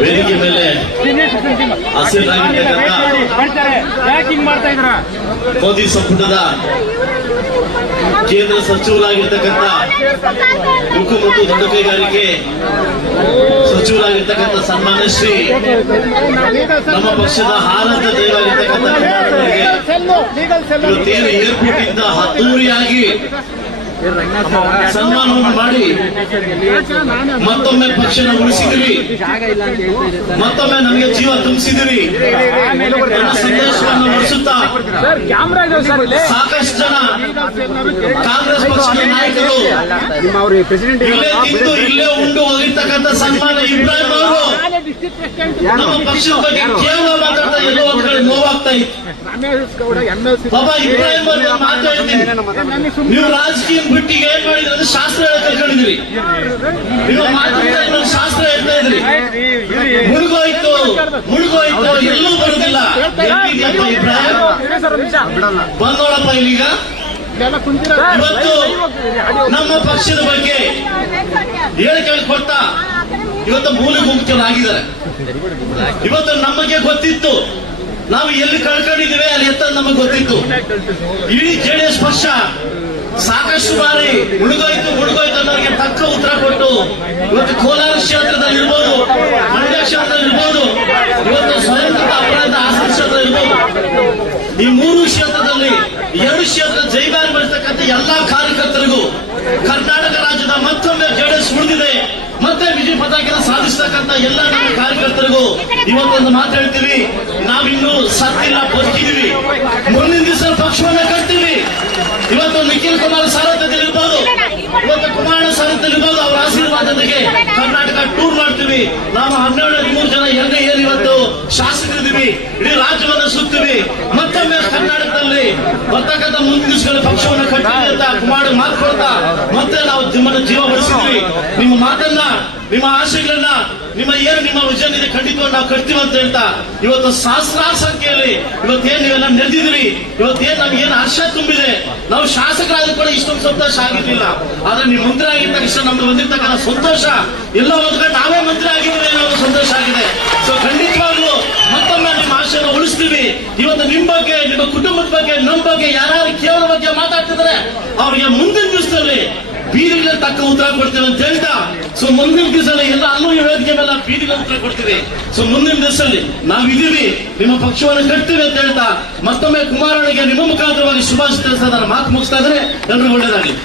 ವೇದಿಕೆ ಮೇಲೆ ಹಸಿರಾಗಿರ್ತಕ್ಕಂಥ ಮೋದಿ ಸಂಪುಟದ ಕೇಂದ್ರ ಸಚಿವರಾಗಿರ್ತಕ್ಕಂಥ ಉಕ್ಕು ಮತ್ತು ದೊಡ್ಡ ಕೈಗಾರಿಕೆ ಸಚಿವರಾಗಿರ್ತಕ್ಕಂಥ ಸನ್ಮಾನ ಶ್ರೀ ನಮ್ಮ ಪಕ್ಷದ ಹಾಲದ ದೇವಾಗಿರ್ತಕ್ಕಂಥ ಕರ್ನಾಟಕರಿಗೆ ಏರ್ಪೋರ್ಟ್ ಇಂದ ಹತ್ತೂರಿಯಾಗಿ ಸನ್ಮಾನವನ್ನು ಮಾಡಿ ಮತ್ತೊಮ್ಮೆ ಪಕ್ಷನ ಉಳಿಸಿದಿರಿ ಮತ್ತೊಮ್ಮೆ ನಮಗೆ ಜೀವ ತುಂಬಿಸಿದಿರಿ ಸಂದೇಶವನ್ನು ನಡೆಸುತ್ತಾ ಸಾಕಷ್ಟು ಜನ ಕಾಂಗ್ರೆಸ್ ಪಕ್ಷದ ನಾಯಕರು ಅವ್ರಿಗೆ ಇಲ್ಲೇ ತಿಂದು ಇಲ್ಲೇ ಉಂಡು ಹೋಗಿರ್ತಕ್ಕಂಥ ಸನ್ಮಾನ ಇಬ್ರಾಹಿಂ ಅವರು. ಡಿಸ್ಟ್ರಿಕ್ಟ್ ಪಕ್ಷದ ಬಗ್ಗೆ ಕೇವಲ ಮಾತಾಡ್ತಾ ಎಲ್ಲೋ ಒಂದ್ ಕಡೆ ನೋವಾಗ್ತಾ ಇತ್ತು. Ramesh Gowda M L C Baba Ibrahim ಅವರು ಮಾತಾಡ್ತೀನಿ ನೀವು ರಾಜಕೀಯ ಬಿಟ್ಟು ಏನ್ ಮಾಡಿದ್ರೆ? ಶಾಸ್ತ್ರ ಕರ್ಕೊಂಡಿದ್ರಿ ಕಲ್ಕೊಂಡಿದ್ರಿ ನೀವು ಮಾತಾಡ್ತಾ ಶಾಸ್ತ್ರ ಹೇಳ್ತಾ ಇದ್ರಿ. ಮುಳುಗೋಯ್ತು ಮುಳುಗೋಯ್ತು ಎಲ್ಲೂ ಬರುದಿಲ್ಲ. ಬಂದೋಳಪ್ಪ ಇಲ್ಲಿಗ. ಇವತ್ತು ನಮ್ಮ ಪಕ್ಷದ ಬಗ್ಗೆ ಹೇಳಿಕೆ ಕೊಡ್ತಾ ಇವತ್ತು ಮೂಲೆ ಗುಂಪುಗಳಾಗಿದ್ದಾರೆ ಇವತ್ತು ನಮಗೆ ಗೊತ್ತಿತ್ತು. ನಾವು ಎಲ್ಲಿ ಕಳ್ಕೊಂಡಿದ್ದೀವಿ, ಅಲ್ಲಿ ಎತ್ತ ನಮಗೆ ಗೊತ್ತಿತ್ತು. ಇಡೀ ಜೆಡಿಎಸ್ ಪಕ್ಷ ಸಾಕಷ್ಟು ಬಾರಿ ಮುಳುಗೋಯ್ತು ಮುಳುಗೋಯ್ತು ಅನ್ನೋರಿಗೆ ತಕ್ಕ ಉತ್ತರ ಕೊಟ್ಟು ಇವತ್ತು ಕೋಲಾರ ಕ್ಷೇತ್ರದಲ್ಲಿ ಇರ್ಬೋದು, ಮಂಡ್ಯ ಕ್ಷೇತ್ರದಲ್ಲಿ ಇರ್ಬೋದು, ಇವತ್ತು ಸ್ವಯಂಕೃತ ಅಪರಾಧ ಹಾಸನ ಕ್ಷೇತ್ರ ಇರ್ಬೋದು. ಈ ಮೂರು ಕ್ಷೇತ್ರದಲ್ಲಿ ಎರಡು ಕ್ಷೇತ್ರ ಜೈವಾರಿ ಮಾಡಿರ್ತಕ್ಕಂಥ ಎಲ್ಲಾ ಕಾರ್ಯಕರ್ತರಿಗೂ ಕರ್ನಾಟಕ ರಾಜ್ಯದ ಮತ್ತೊಮ್ಮೆ ಜೆಡಿಎಸ್ ಉಳಿದಿದೆ ಮತ್ತೆ ವಿಜಯ ಸಾಧಿಸತಕ್ಕಂತ ಎಲ್ಲ ನಮ್ಮ ಕಾರ್ಯಕರ್ತರಿಗೂ ಇವತ್ತೊಂದು ಮಾತು ಹೇಳ್ತೀವಿ. ನಾವಿನ್ನೂ ಸತ್ತಿಲ್ಲ ಬದುಕಿದೀವಿ ಮುಂದಿನ ದಿವಸ ಪಕ್ಷವನ್ನ ಕಟ್ತೀವಿ. ಇವತ್ತು ನಿಖಿಲ್ ಕುಮಾರ್ ಸಾರಥ್ಯದಲ್ಲಿ ಇರ್ಬೋದು. ಇವತ್ತು ಕುಮಾರ ಸಾರಥ್ಯದಲ್ಲಿ ಇರ್ಬೋದು. ಅವರ ಆಶೀರ್ವಾದದೊಂದಿಗೆ ಕರ್ನಾಟಕ ಟೂರ್ ಮಾಡ್ತೀವಿ. ನಾವು ಹನ್ನೆರಡು ಹದಿಮೂರು ಜನ ಎಲ್ಲ ಏರಿ ಇವತ್ತು ಶಾಸಕರಿದ್ದೀವಿ. ಇಡೀ ರಾಜ್ಯವನ್ನ ಸುತ್ತೀವಿ. ಕರ್ನಾಟಕದಲ್ಲಿ ಬರ್ತಕ್ಕಂಥ ಮುಂದಿನ ಪಕ್ಷವನ್ನು ಅಂತ ಕುಮಾರ್ ಮಾತು ಕೊಡ್ತಾ ಮತ್ತೆ ನಾವು ನಿಮ್ಮನ್ನ ಜೀವ ಉಳಿಸಿದ್ವಿ ನಿಮ್ಮ ಮಾತನ್ನ, ನಿಮ್ಮ ಆಶೆಗಳನ್ನ ನಿಮ್ಮ ಏನು ನಿಮ್ಮ ವಿಜನ್ ಇದೆ ಖಂಡಿತವಾಗಿ ನಾವು ಕಟ್ತೀವಿ ಅಂತ ಹೇಳ್ತಾ, ಇವತ್ತು ಸಹಸ್ರಾರು ಸಂಖ್ಯೆಯಲ್ಲಿ ಇವತ್ತೇನು ನೀವೆಲ್ಲ ನೆರೆದಿದ್ರಿ ಇವತ್ತೇನ್ ನಮ್ಗೆ ಏನು ಹರ್ಷ ತುಂಬಿದೆ, ನಾವು ಶಾಸಕರಾದ್ರೂ ಕೂಡ ಇಷ್ಟೊಂದು ಸಂತೋಷ ಆಗಿರ್ಲಿಲ್ಲ. ಆದ್ರೆ ನೀವು ಮಂತ್ರಿ ಆಗಿದ್ದ ತಕ್ಷಣ ನಮ್ಗೆ ಬಂದಿರ್ತಕ್ಕಂಥ ಸಂತೋಷ, ಎಲ್ಲ ಒಂದ್ ನಾವೇ ಮಂತ್ರಿ ಆಗಿದ್ರೆ ಸಂತೋಷ ಆಗಿದೆ. ಇವತ್ತು ನಿಮ್ ಬಗ್ಗೆ, ನಿಮ್ಮ ಕುಟುಂಬದ ಬಗ್ಗೆ, ನಮ್ ಬಗ್ಗೆ ಯಾರು ಕೇವಲ ಬಗ್ಗೆ ಮಾತಾಡ್ತಿದ್ರೆ, ಅವ್ರಿಗೆ ಮುಂದಿನ ದಿವಸದಲ್ಲಿ ಬೀದಿಗಳ ತಕ್ಕ ಉತ್ತರ ಕೊಡ್ತೀವಿ ಅಂತ ಹೇಳ್ತಾ ಸೊ ಮುಂದಿನ ದಿವಸದಲ್ಲಿ ಎಲ್ಲ ಅಲ್ಲೂ ಹೇಳೋದಕ್ಕೆ ಮೇಲೆ ಬೀದಿಗಳ ಉತ್ತರ ಕೊಡ್ತೀವಿ. ಸೊ ಮುಂದಿನ ದಿವಸದಲ್ಲಿ ನಾವಿದ್ದೀವಿ ನಿಮ್ಮ ಪಕ್ಷವನ್ನು ಕಟ್ತೀವಿ ಅಂತ ಹೇಳ್ತಾ, ಮತ್ತೊಮ್ಮೆ ಕುಮಾರನಿಗೆ ನಿಮ್ಮ ಮುಖಾಂತರವಾಗಿ ಶುಭಾಶಯ ತಿಳಿಸ್ತಾ ಮಾತು ಮುಗಿಸ್ತಾ ಇದ್ರೆ ಎಲ್ಲರಿಗೂ ಒಳ್ಳೇದಾಗಲಿ